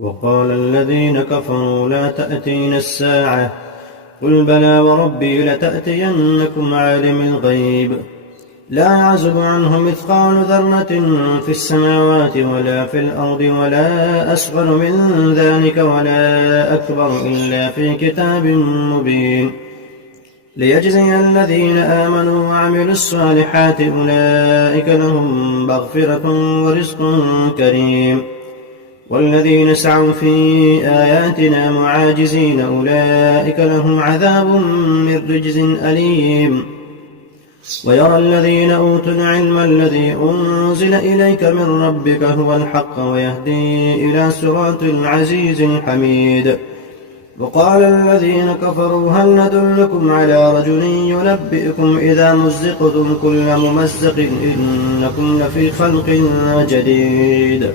وقال الذين كفروا لا تأتينا الساعة قل بلى وربي لتأتينكم عالم الغيب لا يعزب عنه مثقال ذرة في السماوات ولا في الأرض ولا أصغر من ذلك ولا أكبر إلا في كتاب مبين ليجزي الذين آمنوا وعملوا الصالحات أولئك لهم مغفرة ورزق كريم والذين سعوا في آياتنا معاجزين أولئك لهم عذاب من رجز أليم ويرى الذين أوتوا العلم الذي أنزل إليك من ربك هو الحق ويهدي إلى صراط العزيز الحميد وقال الذين كفروا هل ندلكم على رجل ينبئكم إذا مزقتم كل ممزق إنكم لفي خلق جديد